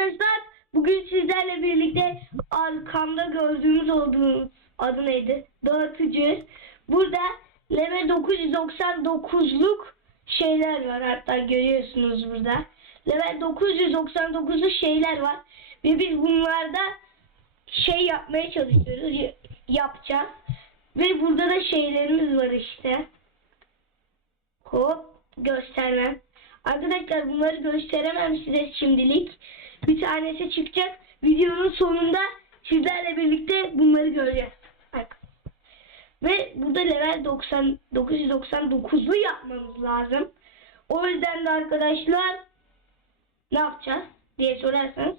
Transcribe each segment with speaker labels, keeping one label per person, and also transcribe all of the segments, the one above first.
Speaker 1: arkadaşlar. Bugün sizlerle birlikte arkamda gördüğünüz olduğunuz adı neydi? Dağıtıcı. Burada level 999'luk şeyler var. Hatta görüyorsunuz burada. Level 999'lu şeyler var. Ve biz bunlarda şey yapmaya çalışıyoruz. Yapacağız. Ve burada da şeylerimiz var işte. Hop göstermem. Arkadaşlar bunları gösteremem size şimdilik. Bir tanesi çıkacak. Videonun sonunda sizlerle birlikte bunları göreceğiz. Bak. Ve burada level 90 999'lu yapmamız lazım. O yüzden de arkadaşlar ne yapacağız diye sorarsanız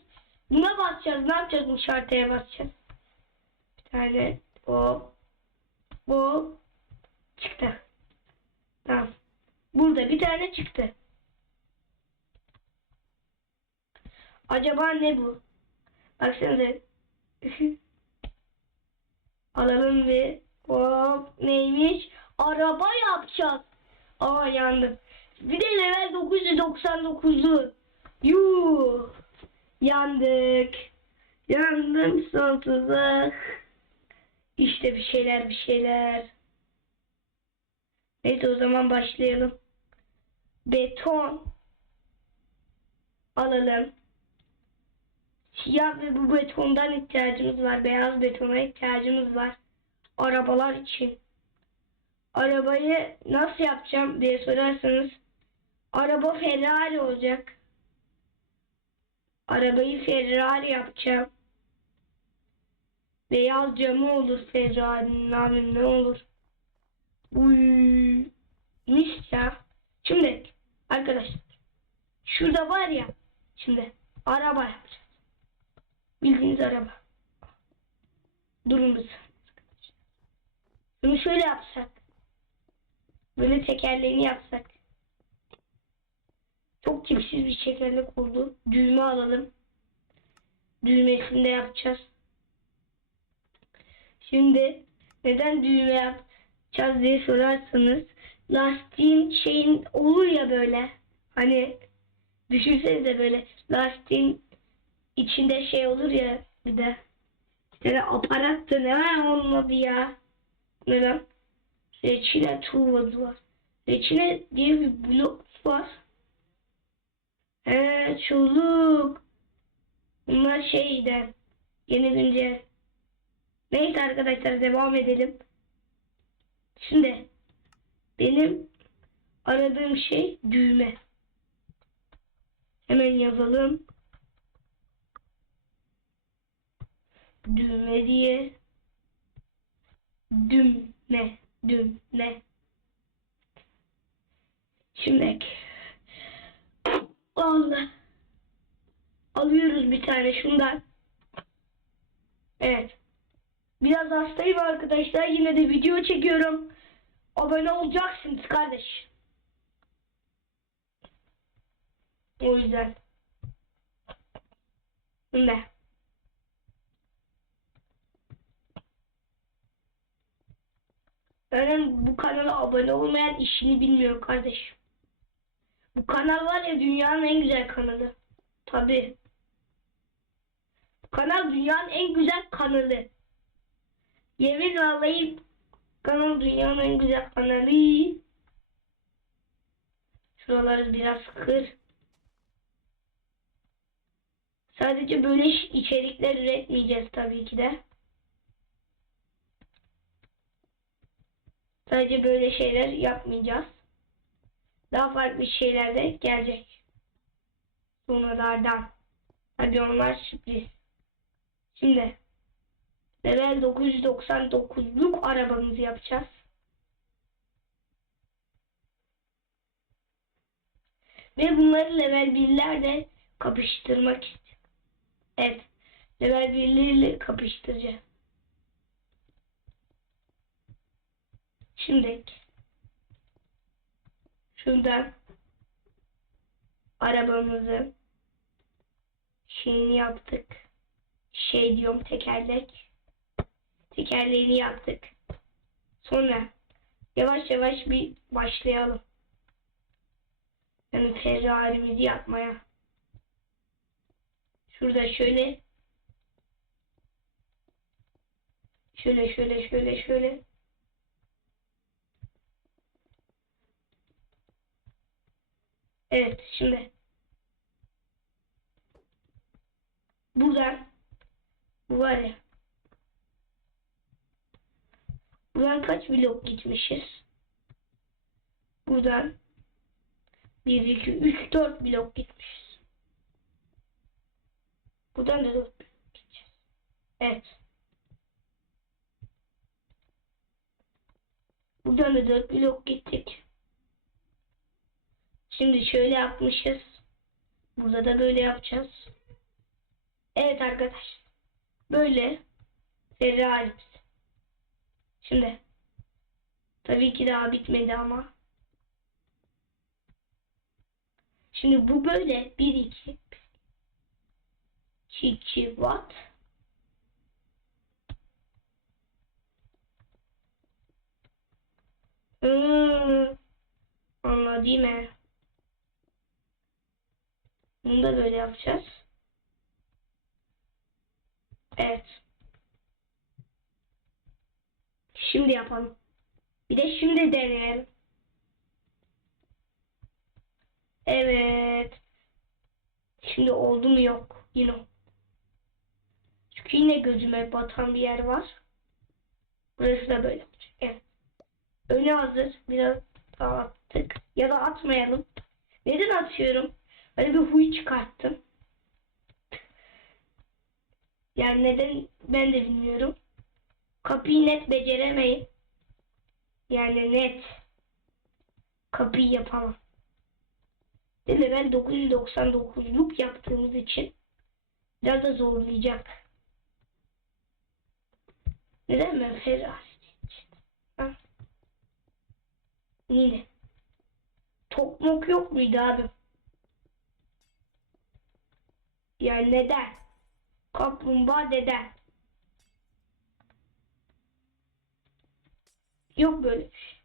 Speaker 1: buna basacağız. Ne yapacağız bu şartaya basacağız. Bir tane hop hop çıktı. Tamam. Burada bir tane çıktı. Acaba ne bu? Baksanıza. Alalım bir. Hop neymiş? Araba yapacağız. Aa yandım. Bir de level 999'lu. Yuh. Yandık. Yandım son tuzak. İşte bir şeyler bir şeyler. Neyse o zaman başlayalım. Beton. Alalım. Siyah ve bu betondan ihtiyacımız var. Beyaz betona ihtiyacımız var. Arabalar için. Arabayı nasıl yapacağım diye sorarsanız araba Ferrari olacak. Arabayı Ferrari yapacağım. Beyaz camı olur Ferrari'nin abi ne olur. Uy, mis ya. Şimdi arkadaşlar şurada var ya şimdi araba yapacağız. Bildiğiniz araba. Saniye. Bunu şöyle yapsak. Böyle tekerleğini yapsak. Çok tipsiz bir tekerlek oldu. Düğme alalım. Düğmesini de yapacağız. Şimdi neden düğme yapacağız diye sorarsanız lastiğin şeyin olur ya böyle hani düşünsenize böyle lastiğin içinde şey olur ya bir de. Tane aparat da ne var olmadı ya? Ne lan? Reçine tuğladı var reçine diye bir blok var. He çoluk. Bunlar şeyden yeni güncel neyse arkadaşlar devam edelim. Şimdi benim aradığım şey düğme. Hemen yazalım düğme diye düğme düğme şimdi Allah. Alıyoruz bir tane şundan. Evet. Biraz hastayım arkadaşlar. Yine de video çekiyorum. Abone olacaksınız kardeş. O yüzden. Şimdi Benim bu kanala abone olmayan işini bilmiyor kardeşim. Bu kanal var ya dünyanın en güzel kanalı. Tabi. Bu kanal dünyanın en güzel kanalı. Yemin vallahi kanal dünyanın en güzel kanalı. Şuraları biraz kır. Sadece böyle içerikler üretmeyeceğiz tabii ki de. Sadece böyle şeyler yapmayacağız. Daha farklı şeyler de gelecek. Sonralardan. Tabi onlar sürpriz. Şimdi level 999'luk arabamızı yapacağız. Ve bunları level 1'lerle kapıştırmak istiyorum. Evet. Level 1'lerle kapıştıracağız. Şimdi şuradan arabamızın şeyini yaptık. Şey diyorum tekerlek. Tekerleğini yaptık. Sonra yavaş yavaş bir başlayalım. Yani Ferrari'mizi yapmaya. Şurada şöyle. Şöyle şöyle şöyle şöyle. Evet şimdi. Buradan bu var ya. Buradan kaç blok gitmişiz? Buradan 1, 2, 3, 4 blok gitmişiz. Buradan da 4 blok gideceğiz. Evet. Buradan da 4 blok gittik. Şimdi şöyle yapmışız. Burada da böyle yapacağız. Evet arkadaşlar. Böyle seri halimiz. Şimdi tabii ki daha bitmedi ama. Şimdi bu böyle 1 2 2 2 watt Hmm, anladım he. Bunu da böyle yapacağız. Evet. Şimdi yapalım. Bir de şimdi deneyelim. Evet. Şimdi oldu mu yok. Yine. Çünkü yine gözüme batan bir yer var. Burası da böyle olacak. Evet. Önü hazır. Biraz daha attık. Ya da atmayalım. Neden atıyorum? Böyle bir huy çıkarttım. Yani neden ben de bilmiyorum. Kapıyı net beceremeyin. Yani net. Kapıyı yapamam. Değil mi? Ben 999'luk yaptığımız için biraz da zorlayacak. Neden ben Ferrari? Yine. Tokmok yok muydu abi? Yani neden? Kaplumbağa deden. Yok böyle bir şey.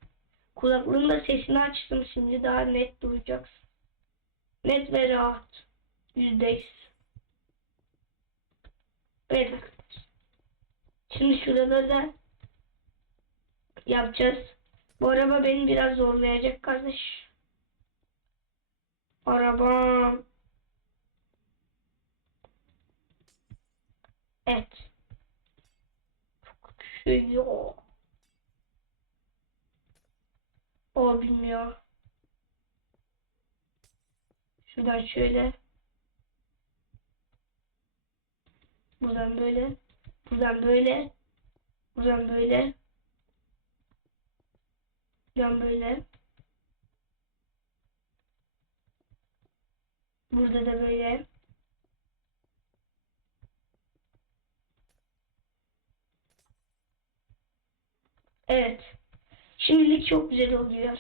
Speaker 1: Kulaklığımda sesini açtım. Şimdi daha net duyacaksın. Net ve rahat. Yüzdeyiz. Evet. Şimdi şurada da yapacağız. Bu araba beni biraz zorlayacak kardeş. Arabam. Evet. Çok düşüyor. O bilmiyor. Şuradan şöyle. Buradan böyle. Buradan böyle. Buradan böyle. Buradan böyle. Burada da böyle. Evet. Şimdilik çok güzel oluyor.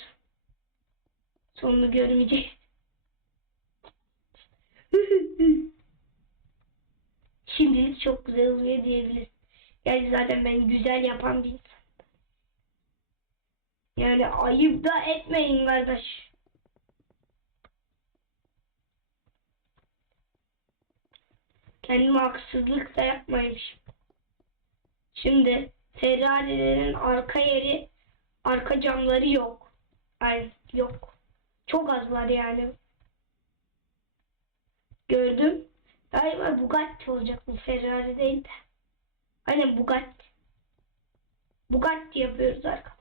Speaker 1: Sonunu görmeyeceğiz. Şimdilik çok güzel oluyor diyebiliriz. Yani zaten ben güzel yapan bir insan. Yani ayıp da etmeyin kardeş. Kendime haksızlık da yapmayayım. Şimdi Ferrari'lerin arka yeri, arka camları yok. Ay yok. Çok az var yani. Gördüm. Galiba Bugatti olacak bu Ferrari değil de. Aynen Bugatti. Bugatti yapıyoruz arkadaşlar.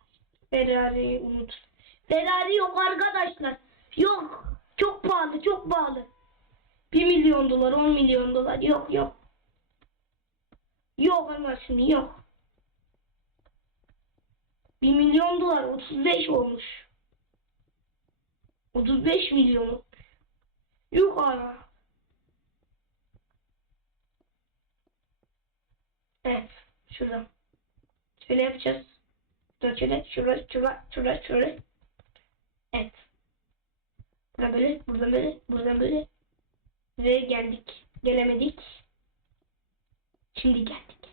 Speaker 1: Ferrari'yi unut. Ferrari yok arkadaşlar. Yok. Çok pahalı, çok pahalı. 1 milyon dolar, 10 milyon dolar. Yok, yok. Yok anasını yok. 1 milyon dolar 35 olmuş. 35 milyon. Yok ara. Evet. Şuradan. Şöyle yapacağız. Şurada şöyle. Şurada. Şurada. Şurada. Şöyle. Evet. Buradan böyle. Buradan böyle. Buradan böyle. Ve geldik. Gelemedik. Şimdi geldik.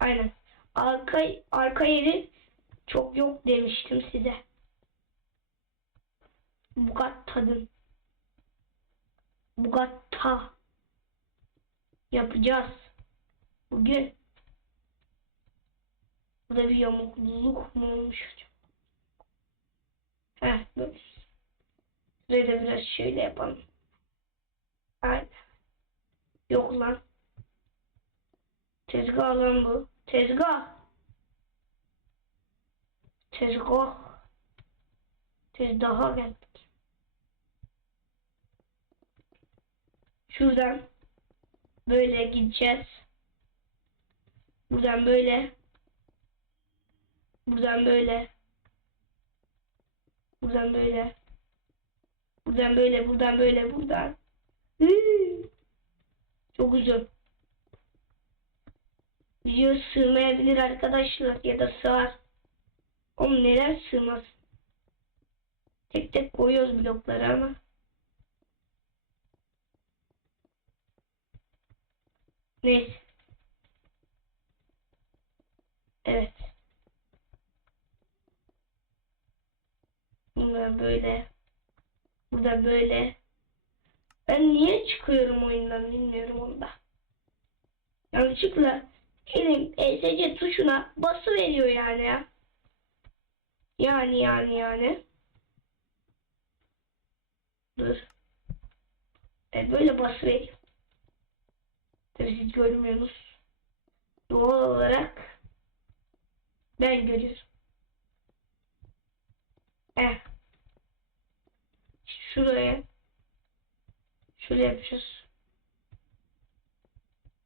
Speaker 1: Aynen. Arka, arka yeri çok yok demiştim size. Bugatta'nın. Bugatta. Yapacağız. Bugün. Burada bir yamukluluk mu olmuş? Heh böyle. Şurayı biraz şöyle yapalım. Aynen. Yok lan. Tezgah lan bu. Tezgah. Tezgah. Tezgaha geldik. Şuradan böyle gideceğiz. Buradan böyle. Buradan böyle. Buradan böyle. Buradan böyle, buradan böyle, buradan. Çok uzun. Video sığmayabilir arkadaşlar ya da sığar. Oğlum neler sığmaz. Tek tek koyuyoruz blokları ama. Neyse. Evet. Bunlar böyle. Burada böyle. Ben niye çıkıyorum oyundan bilmiyorum onda. Yanlışlıkla elim ESC tuşuna bası veriyor yani ya. Yani yani yani. Dur. E böyle veriyor. Tabii siz görmüyorsunuz. Doğal olarak ben görüyorum. Eh. Şuraya. Şöyle yapacağız.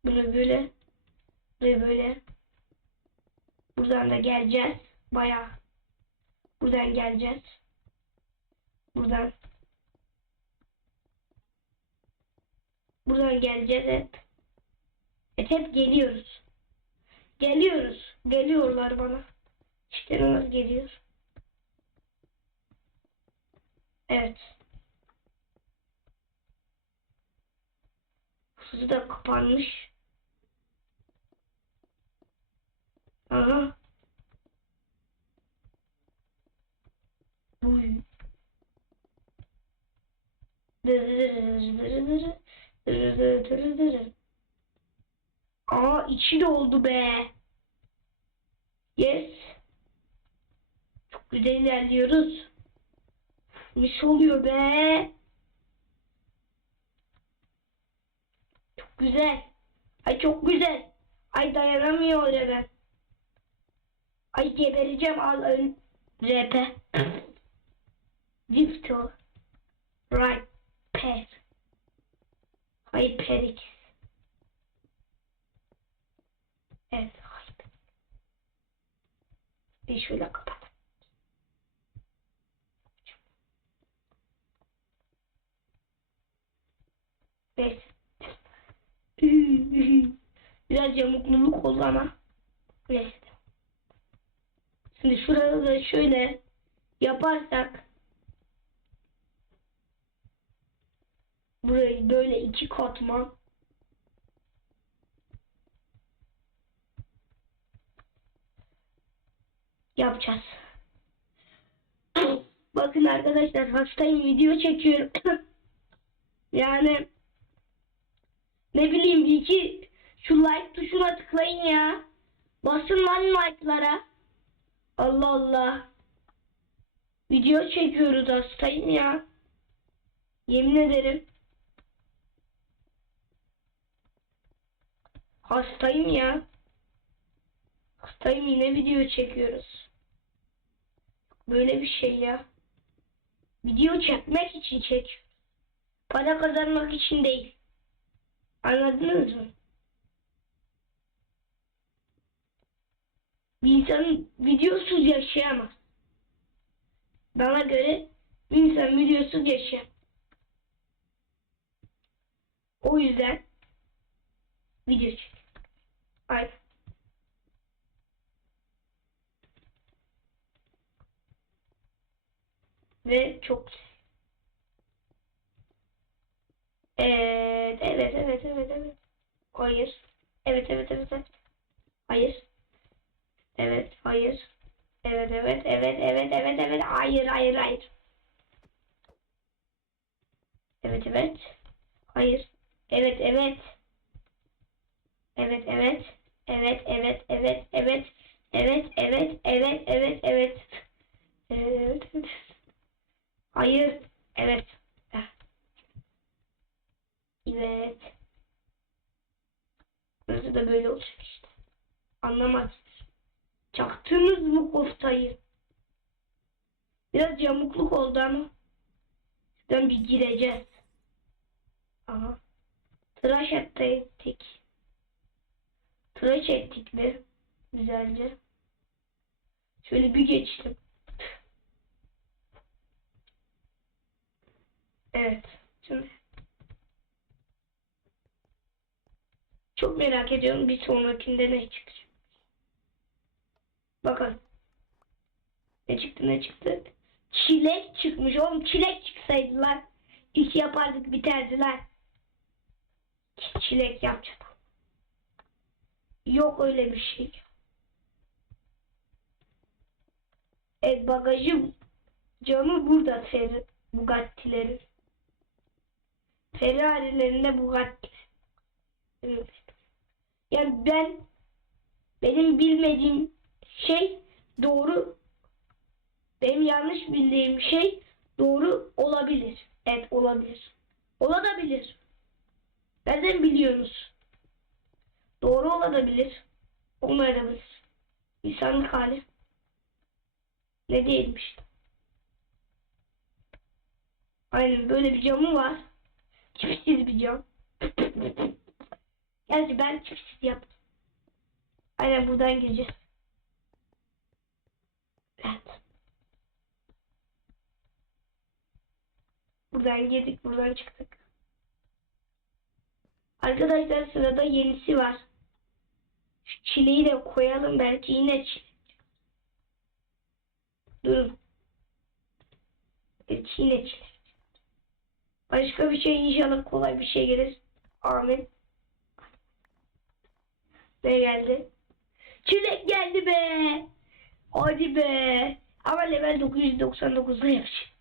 Speaker 1: Bunu böyle. Buraya böyle. Buradan da geleceğiz. Bayağı. Buradan geleceğiz. Buradan. Buradan geleceğiz hep. Evet hep geliyoruz. Geliyoruz. Geliyorlar bana. İşte nasıl geliyor. Evet. Hızı da kapanmış. Aha. Uy. Aa içi doldu be. Yes. Çok güzel ilerliyoruz. Mis oluyor be. Çok güzel. Ay çok güzel. Ay dayanamıyor ben. Ay gebereceğim al öl. RP. Victor. Right. Per. Hyperix. Evet. Hyper. Bir şöyle kapat. Neyse. Biraz yamukluluk oldu ama. Neyse. Şimdi şurada da şöyle yaparsak burayı böyle iki katman yapacağız. Bakın arkadaşlar hastayım video çekiyorum. yani ne bileyim iki şu like tuşuna tıklayın ya. Basın lan like'lara. Allah Allah. Video çekiyoruz hastayım ya. Yemin ederim. Hastayım ya. Hastayım yine video çekiyoruz. Böyle bir şey ya. Video çekmek için çek. Para kazanmak için değil. Anladınız mı? Bir insan videosuz yaşayamaz. Bana göre bir insan videosuz yaşayamaz. O yüzden video çek. Ay. Ve çok Evet, evet, evet, evet, evet. Hayır. Evet, evet, evet, evet. Hayır. Evet, hayır. Evet, evet, evet, evet, evet, evet. Hayır, hayır, hayır. Evet, evet. Hayır. Evet, evet. Evet, evet. Evet, evet, evet, evet. Evet, evet, evet, evet, evet. Evet. Hayır. Evet. Heh. Evet. Burası da böyle olacak işte. Anlamazsınız. Çaktınız mı koftayı? Biraz yamukluk oldu ama. Şuradan bir gireceğiz. Aha. Tıraş ettik. Tıraş ettik mi? Güzelce. Şöyle bir geçtim. Evet. Şimdi. Çok merak ediyorum bir sonrakinde ne çıkacak. Bakın. Ne çıktı ne çıktı? Çilek çıkmış oğlum çilek çıksaydılar. İş yapardık biterdiler. Çilek yapacak. Yok öyle bir şey. Evet bagajı camı burada Fer Bugatti'lerin. Ferrari'lerinde Bugatti. Evet. Yani ben benim bilmediğim şey doğru benim yanlış bildiğim şey doğru olabilir. Evet olabilir. Olabilir. Nereden biliyorsunuz? Doğru olabilir. Olmayabilir. İnsanlık hali. Ne değilmiş. Aynen böyle bir camı var. Çiftsiz bir cam. Gerçi ben çiftsiz yaptım. Aynen buradan gireceğiz. Evet. Buradan girdik, buradan çıktık. Arkadaşlar sırada yenisi var. Çileği de koyalım belki yine. Durun. Belki yine çilek. Başka bir şey inşallah kolay bir şey gelir. Amin. Ne geldi? Çilek geldi be. Hadi be. Ama level 999'da yapacağım.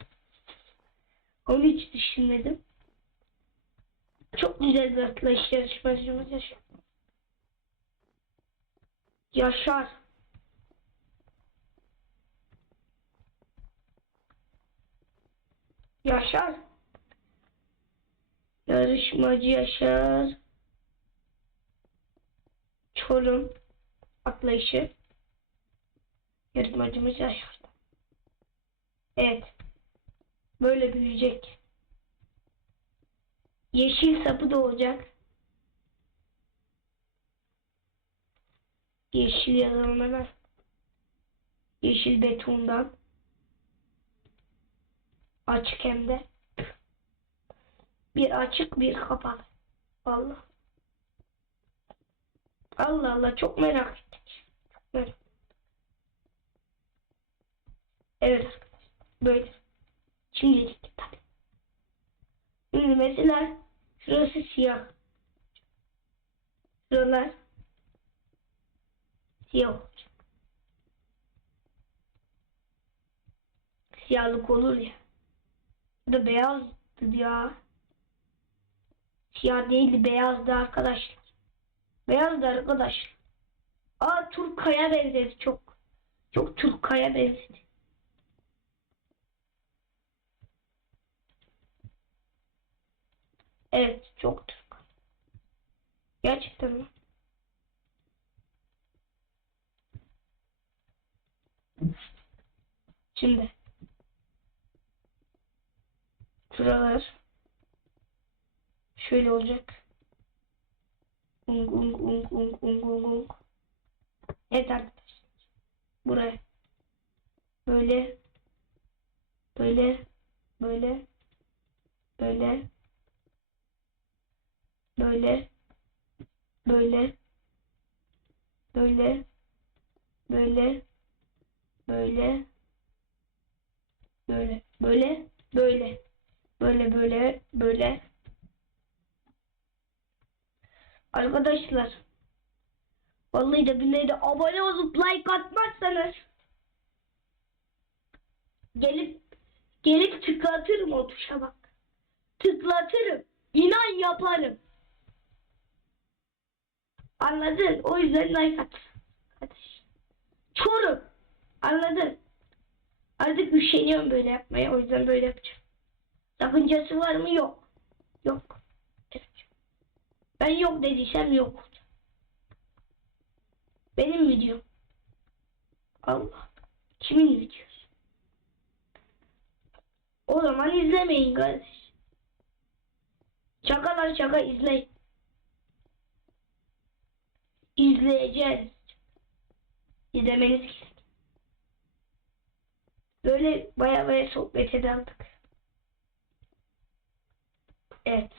Speaker 1: Onu hiç düşünmedim. Çok güzel bir atlayış yarışmacımız yaşar. Yaşar. Yaşar. Yarışmacı Yaşar. Çorum atlayışı. Yarışmacımız Yaşar. Evet. Böyle büyüyecek. Yeşil sapı da olacak. Yeşil yazalım hemen. Yeşil betondan. Açık hem de. Bir açık bir kapalı. Allah. Allah Allah çok merak ettik. Çok merak. Evet arkadaşlar. Böyle. Şimdi tabii. Şimdi mesela şurası siyah. Şuralar olacak. Siyahlık olur ya. Da beyazdı ya. Siyah değildi beyazdı arkadaşlar. Beyazdı arkadaşlar. Aa Turkaya benzedi çok. Çok Turkaya benzedi. Evet çok Türk. Gerçekten mi? Şimdi şuralar şöyle olacak. Ung ung ung ung ung ung ung. Evet arkadaşlar. Buraya. Böyle. Böyle. Böyle. Böyle. Böyle. Böyle. Böyle. Böyle. Böyle. Böyle. Böyle. Böyle. Böyle böyle böyle. Arkadaşlar. Vallahi de billahi de abone olup like atmazsanız gelip gelip tıklatırım o tuşa bak. Tıklatırım. İnan yaparım. Anladın? O yüzden like at. Kardeş. Çorum. Anladın? Artık üşeniyorum böyle yapmaya. O yüzden böyle yapacağım. Sakıncası var mı? Yok. Yok. Ben yok dediysem yok. Benim videom. Allah. Kimin videosu? O zaman izlemeyin kardeş. Şakalar şaka izleyin. İzleyeceğiz. İzlemeniz. Böyle baya baya sohbet ederdik. Evet.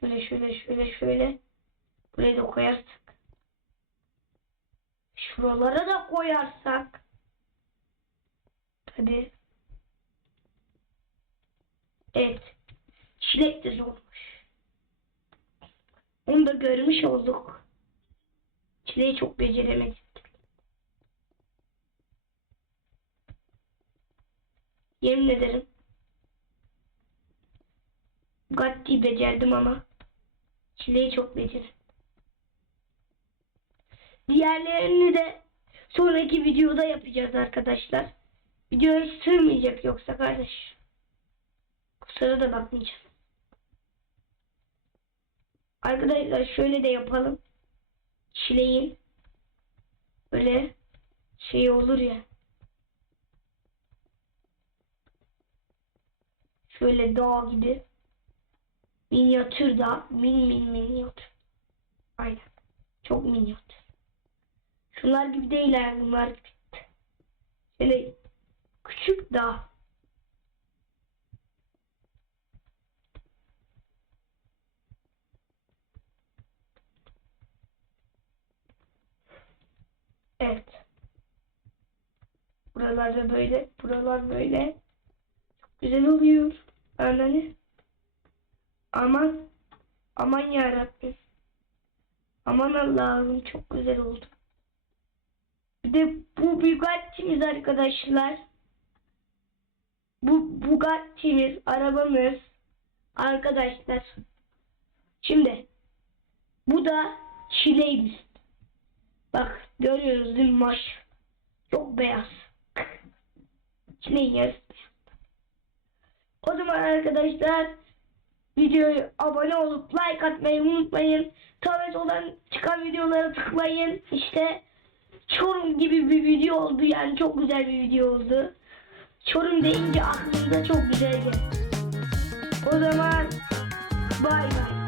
Speaker 1: Şöyle şöyle şöyle şöyle. Buraya da koyarsak. Şuralara da koyarsak. Hadi. Evet. Çilek de zormuş. Onu da görmüş olduk. Çileği çok beceremedik. Yemin ederim. Bugatti'yi becerdim ama. Çileği çok becerdim. Diğerlerini de sonraki videoda yapacağız arkadaşlar. Videoya sığmayacak yoksa kardeş. Kusura da bakmayacağız. Arkadaşlar şöyle de yapalım. Çileğin böyle şey olur ya. Şöyle dağ gibi. Minyatür dağ. Min min minyatür. Aynen. Çok minyatür. Şunlar gibi değiller bunlar gibi. Şöyle küçük dağ. Evet. Buralarda böyle, buralar böyle. Çok güzel oluyor. Anladın? Aman, aman yarabbim. Aman Allah'ım çok güzel oldu. Bir de bu Bugatti'miz arkadaşlar. Bu Bugatti'miz, arabamız. Arkadaşlar. Şimdi bu da çileğimiz. Bak görüyoruz değil mi maş? Çok beyaz. Çileğin yarısı. O zaman arkadaşlar videoyu abone olup like atmayı unutmayın. Tabii olan çıkan videolara tıklayın. İşte Çorum gibi bir video oldu yani çok güzel bir video oldu. Çorum deyince aklımda çok güzel geldi. O zaman bay bay.